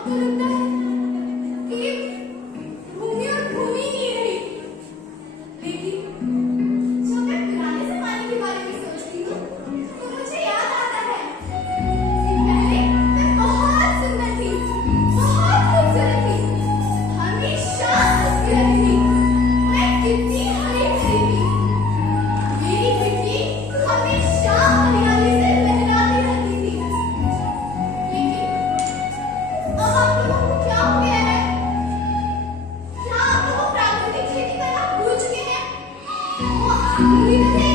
तो लगता है कि भूमि और भूमि ही नहीं रही। लेकिन जब मैं पुराने जमाने के बारे में सोचती हूँ तो मुझे याद आता है कि पहले मैं बहुत सुंदर थी, बहुत खूबसूरत थी, हमेशा हंसती रहती थी। मैं कितनी हरी भरी थी, मेरी मिट्टी हमेशा हरियाली से लहराती रहती थी। लेकिन अब आप लोगों को क्या हो गया है? क्या आप लोग प्राकृतिक खेती करना भूल चुके हैं? वो आखिरी में थे